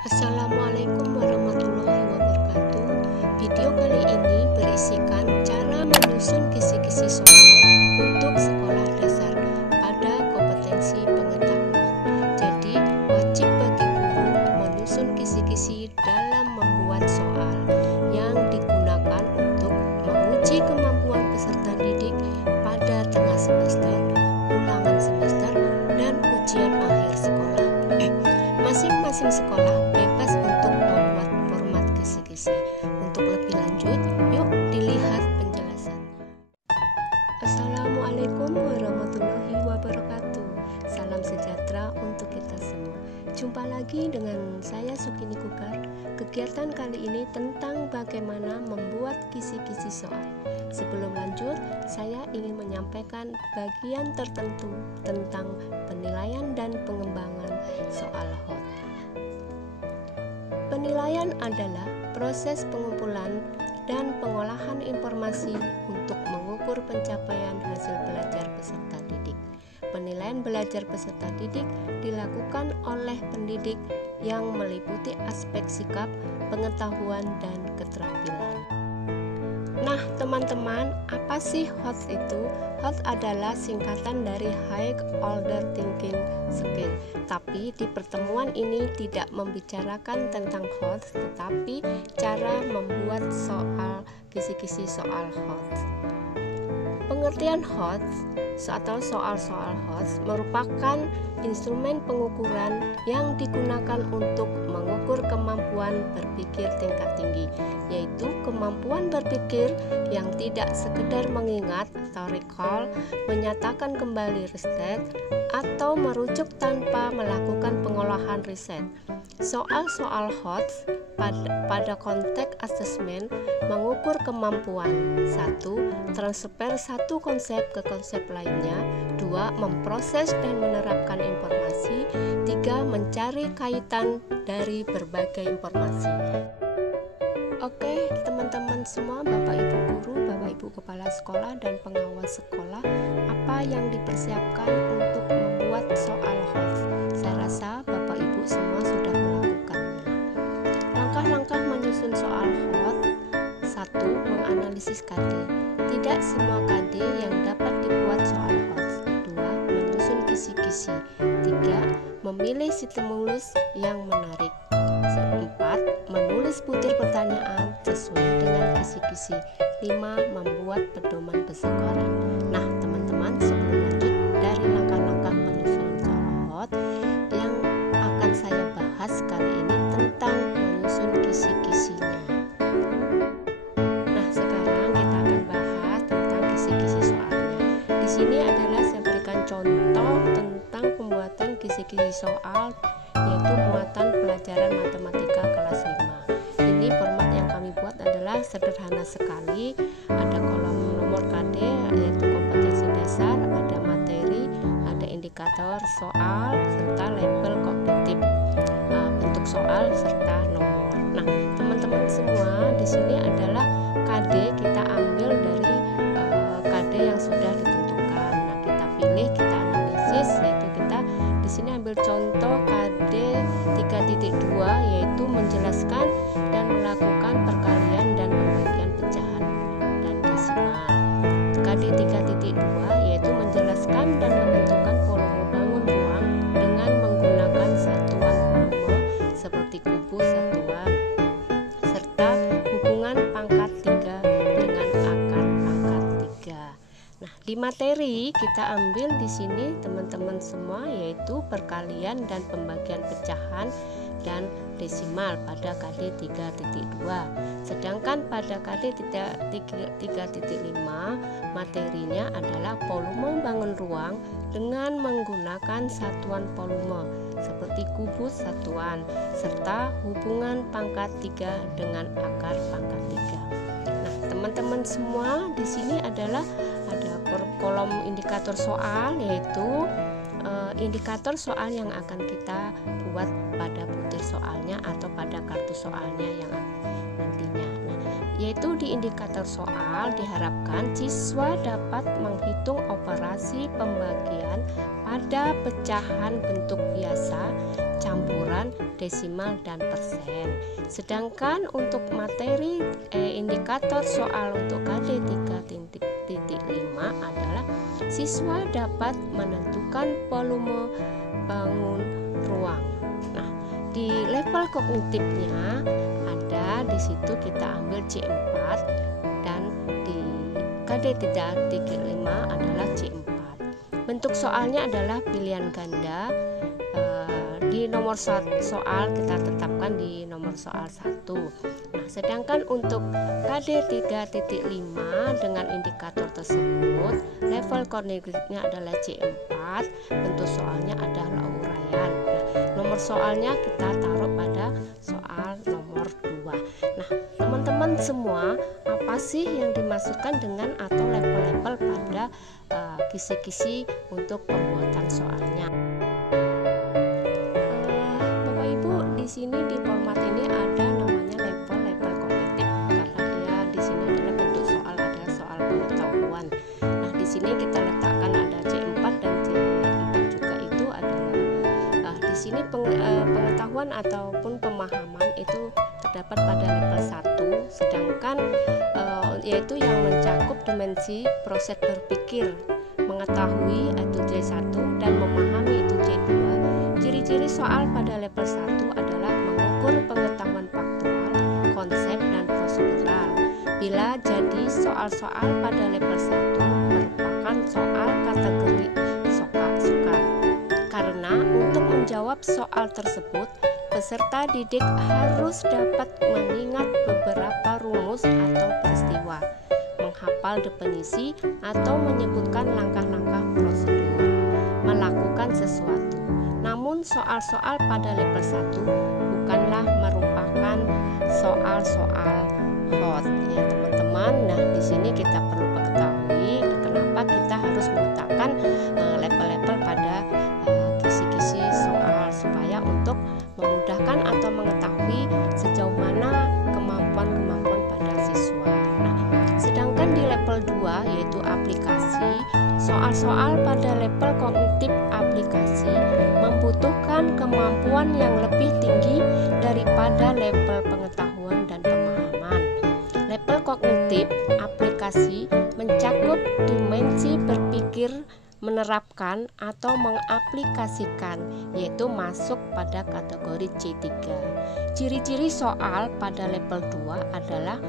Assalamualaikum warahmatullahi wabarakatuh. Video kali ini berisikan cara menyusun kisi-kisi soal untuk sekolah dasar pada kompetensi pengetahuan. Jadi, wajib bagi guru menyusun kisi-kisi dalam membuat soal yang digunakan untuk menguji kemampuan peserta didik pada tengah semester, ulangan semester, dan ujian akhir sekolah. Masing-masing sekolah bebas untuk membuat format kisi-kisi. Untuk lebih lanjut, yuk dilihat penjelasannya. Assalamualaikum warahmatullahi wabarakatuh. Salam sejahtera untuk kita semua. Jumpa lagi dengan saya Sukini Kukar. Kegiatan kali ini tentang bagaimana membuat kisi-kisi soal. Sebelum lanjut, saya ingin menyampaikan bagian tertentu tentang penilaian dan pengembangan soal HOT. Penilaian adalah proses pengumpulan dan pengolahan informasi untuk mengukur pencapaian hasil belajar peserta didik. Penilaian belajar peserta didik dilakukan oleh pendidik yang meliputi aspek sikap, pengetahuan, dan keterampilan. Nah, teman-teman, apa sih HOT itu? HOT adalah singkatan dari High Order Thinking Skill. Tapi di pertemuan ini tidak membicarakan tentang HOT, tetapi cara membuat soal kisi-kisi soal HOT. Pengertian HOT atau soal-soal HOT merupakan instrumen pengukuran yang digunakan untuk mengukur kemampuan berpikir tingkat tinggi, yaitu kemampuan berpikir yang tidak sekedar mengingat atau recall, menyatakan kembali riset, atau merujuk tanpa melakukan pengolahan riset. Soal-soal HOT pada konteks asesmen mengukur kemampuan: 1. Transfer satu konsep ke konsep lainnya, 2. Memproses dan menerapkan informasi, 3. Mencari kaitan dari berbagai informasi. Oke, teman-teman semua, Bapak Ibu guru, Bapak Ibu kepala sekolah, dan pengawas sekolah, apa yang dipersiapkan untuk membuat soal HOT? Saya rasa Bapak Ibu semua sudah melakukannya. Langkah-langkah menyusun soal HOT: 1. Menganalisis KD. Tidak semua KD yang dapat dibuat soal HOT. 2. Menyusun kisi-kisi. 3. Memilih stimulus yang menarik. 4. Menulis butir pertanyaan sesuai dengan kisi-kisi. 5. Membuat pedoman psikoran. Nah, teman-teman, sebelum lanjut dari langkah-langkah penyusunan soal HOT, yang akan saya bahas kali ini tentang menyusun kisi-kisinya. Nah, sekarang kita akan bahas tentang kisi-kisi soalnya. Di sini adalah saya berikan contoh tentang pembuatan kisi-kisi soal, yaitu muatan pelajaran matematika kelas 5. Ini format yang kami buat adalah sederhana sekali. Ada kolom nomor KD, yaitu kompetensi dasar, ada materi, ada indikator soal, serta label kognitif, bentuk soal, serta nomor. Nah, teman-teman semua, di sini adalah KD kita ambil dari KD yang sudah ditentukan. Nah, kita pilih, kita analisis, yaitu kita di sini ambil contoh KD 3.2, yaitu menjelaskan dan melakukan perkalian dan pembagian pecahan dan desimal. KD 3.2 yaitu menjelaskan dan menentukan volume bangun ruang dengan menggunakan satuan volume seperti kubus satuan, serta hubungan pangkat 3 dengan akar pangkat 3. Nah, di materi kita ambil di sini teman-teman semua, yaitu perkalian dan pembagian pecahan dan desimal pada KD 3.2. Sedangkan pada KD 3.5 materinya adalah volume bangun ruang dengan menggunakan satuan volume seperti kubus satuan, serta hubungan pangkat 3 dengan akar pangkat 3. Nah, teman-teman semua, di sini adalah ada kolom indikator soal, yaitu indikator soal yang akan kita buat pada butir soalnya atau pada kartu soalnya yang nantinya. Nah, yaitu di indikator soal diharapkan siswa dapat menghitung operasi pembagian pada pecahan bentuk biasa campuran, desimal, dan persen. Sedangkan untuk materi indikator soal untuk KD 3.5 adalah siswa dapat menentukan volume bangun ruang. Nah, di level kognitifnya ada di situ kita ambil C4 dan di KD 3.5 adalah C4. Bentuk soalnya adalah pilihan ganda. Di nomor soal kita tetapkan di nomor soal 1. Nah, sedangkan untuk KD 3.5 dengan indikator tersebut level kognitifnya adalah C4, bentuk soalnya adalah uraian. Nah, nomor soalnya kita taruh pada soal nomor 2. Nah, teman-teman semua, apa sih yang dimaksudkan dengan atau level-level pada kisi-kisi untuk pembuatan soalnya? Di sini di format ini ada namanya level kognitif karena dia di sini adalah bentuk soal adalah soal pengetahuan. Nah, di sini kita letakkan ada C4 dan C4 juga itu adalah di sini pengetahuan ataupun pemahaman itu terdapat pada level 1, sedangkan yaitu yang mencakup dimensi proses berpikir, mengetahui itu C1 dan memahami itu C2. Ciri-ciri soal pada level 1 adalah mengukur pengetahuan faktual, konsep, dan prosedural. Bila jadi soal-soal pada level 1 merupakan soal kategori suka. Karena untuk menjawab soal tersebut, peserta didik harus dapat mengingat beberapa rumus atau peristiwa, menghafal definisi atau menyebutkan langkah-langkah prosedur, melakukan sesuatu. Namun soal-soal pada level 1 bukanlah merupakan soal-soal hot ya teman-teman. Nah, di sini kita perlu mengetahui kenapa kita harus meletakkan level-level pada kisi-kisi soal supaya untuk memudahkan atau mengetahui sejauh mana kemampuan-kemampuan pada siswa. Nah, sedangkan di level 2 yaitu aplikasi, soal-soal pada level kognitif aplikasi membutuhkan kemampuan yang lebih tinggi daripada level pengetahuan dan pemahaman. Level kognitif aplikasi mencakup dimensi berpikir, menerapkan atau mengaplikasikan, yaitu masuk pada kategori C3. Ciri-ciri soal pada level 2 adalah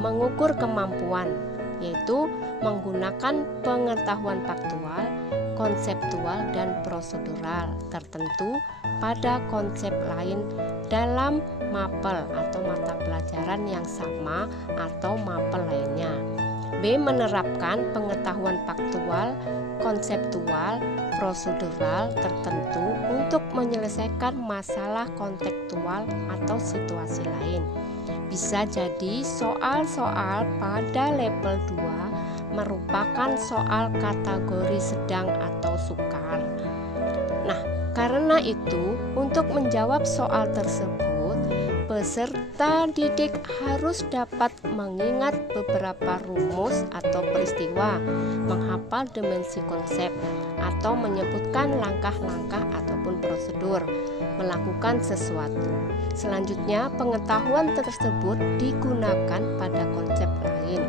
mengukur kemampuan, yaitu menggunakan pengetahuan faktual, konseptual, dan prosedural tertentu pada konsep lain dalam mapel atau mata pelajaran yang sama atau mapel lainnya. B. Menerapkan pengetahuan faktual, konseptual, prosedural tertentu untuk menyelesaikan masalah kontekstual atau situasi lain. Bisa jadi soal-soal pada level 2 merupakan soal kategori sedang atau sukar. Nah, karena itu untuk menjawab soal tersebut, peserta didik harus dapat mengingat beberapa rumus atau peristiwa, menghafal dimensi konsep, atau menyebutkan langkah-langkah ataupun prosedur, melakukan sesuatu. Selanjutnya, pengetahuan tersebut digunakan pada konsep lain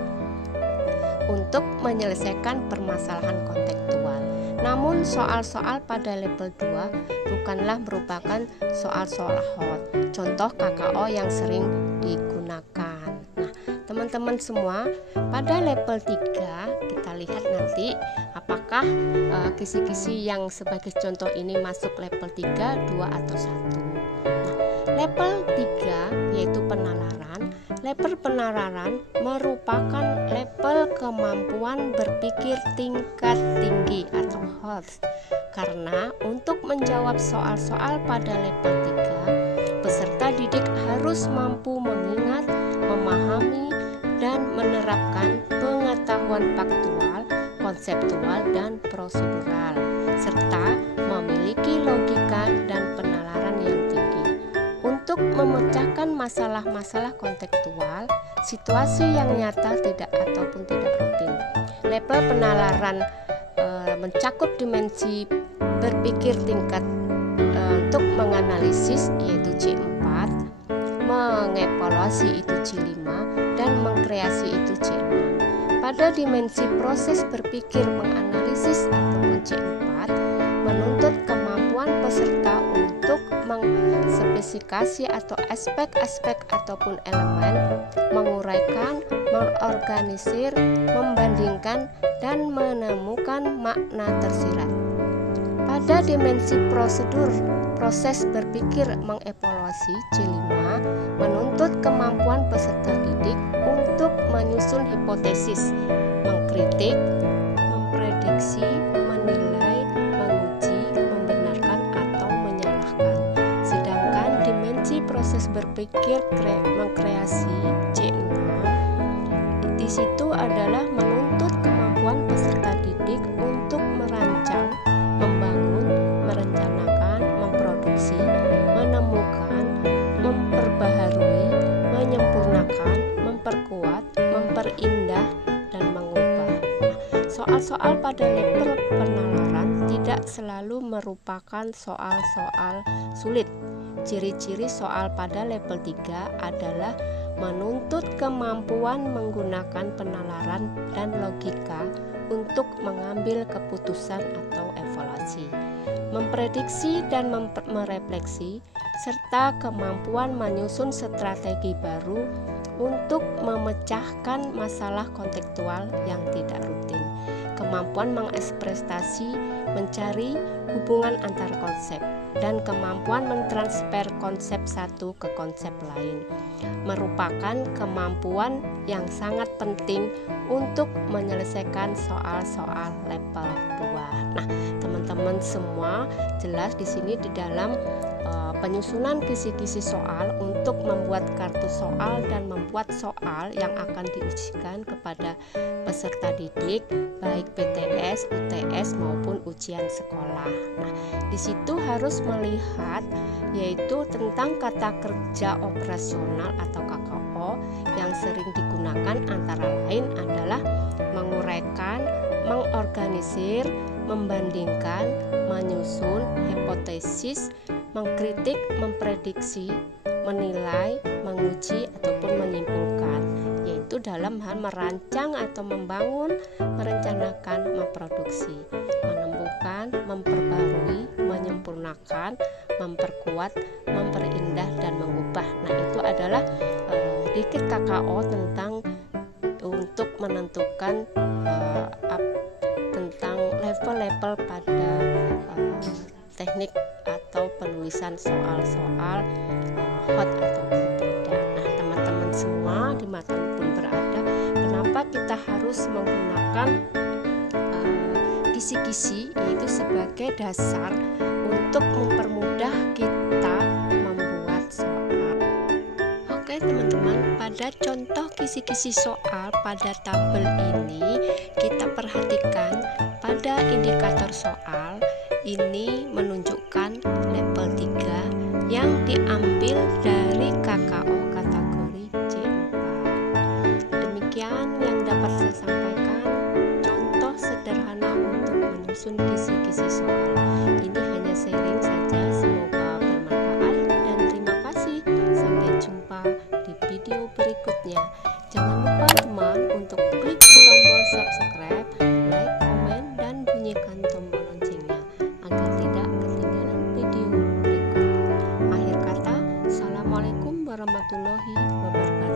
untuk menyelesaikan permasalahan kontekstual. Namun soal-soal pada level 2 bukanlah merupakan soal-soal hot, contoh KKO yang sering digunakan. Nah, teman-teman semua, pada level 3 kita lihat nanti apakah kisi-kisi yang sebagai contoh ini masuk level 3, 2, atau 1. Nah, level 3 yaitu penalaran. Level penalaran merupakan level kemampuan berpikir tingkat tinggi atau HOTS. Karena untuk menjawab soal-soal pada level 3, peserta didik harus mampu mengingat, memahami, dan menerapkan pengetahuan faktual, konseptual, dan prosedural, serta memiliki logika dan penalaran yang tinggi. Untuk memecahkan masalah-masalah kontekstual, situasi yang nyata tidak ataupun tidak rutin. Level penalaran mencakup dimensi berpikir tingkat untuk menganalisis yaitu C4, mengevaluasi itu C5, dan mengkreasi itu C6. Pada dimensi proses berpikir menganalisis ataupun C4 menuntut kemampuan peserta untuk mengspesifikasi atau aspek-aspek ataupun elemen, menguraikan, mengorganisir, membandingkan, dan menemukan makna tersirat. Pada dimensi prosedur proses berpikir mengevaluasi C5 menuntut kemampuan peserta didik untuk menyusun hipotesis, mengkritik, memprediksi, menilai, menguji, membenarkan atau menyalahkan. Sedangkan dimensi proses berpikir mengkreasi C6 di situ adalah menuntut kemampuan peserta didik untuk merancang, membangun, merencanakan, memproduksi, menemukan, memperbaharui, menyempurnakan, memperkuat, memperindah, dan mengubah. Soal-soal pada level penalaran tidak selalu merupakan soal-soal sulit. Ciri-ciri soal pada level 3 adalah menuntut kemampuan menggunakan penalaran dan logika untuk mengambil keputusan atau evaluasi, memprediksi dan merefleksi, serta kemampuan menyusun strategi baru untuk memecahkan masalah kontekstual yang tidak rutin, kemampuan mengekspresi, mencari hubungan antar konsep, dan kemampuan mentransfer konsep satu ke konsep lain merupakan kemampuan yang sangat penting untuk menyelesaikan soal-soal level 2. Nah, teman-teman semua jelas di sini di dalam penyusunan kisi-kisi soal untuk membuat kartu soal dan membuat soal yang akan diujikan kepada peserta didik baik PTS, UTS maupun ujian sekolah. Nah, di situ harus melihat yaitu tentang kata kerja operasional atau KKO yang sering digunakan antara lain adalah menguraikan, mengorganisir, membandingkan, menyusun, hipotesis, mengkritik, memprediksi, menilai, menguji, ataupun menyimpulkan, yaitu dalam hal merancang atau membangun, merencanakan, memproduksi, menemukan, memperbarui, menyempurnakan, memperkuat, memperindah, dan mengubah. Nah, itu adalah dikit KKO tentang untuk menentukan tentang level-level pada teknik atau penulisan soal-soal hot ataupun tidak. Nah, teman-teman semua dimanapun berada, kenapa kita harus menggunakan kisi-kisi yaitu sebagai dasar untuk mempermudah kita membuat soal. Oke teman-teman, pada contoh kisi-kisi soal pada tabel ini kita perhatikan pada indikator soal ini menunjukkan level 3 yang diambil dari KKO kategori C4. Demikian yang dapat saya sampaikan contoh sederhana untuk menyusun kisi-kisi soal. Ini hanya sharing saja, semoga bermanfaat dan terima kasih. Sampai jumpa di video berikutnya. Jangan lupa teman untuk klik tombol subscribe, like, komen, dan bunyikan tombol loncengnya agar tidak ketinggalan video berikutnya. Akhir kata, Assalamualaikum warahmatullahi wabarakatuh.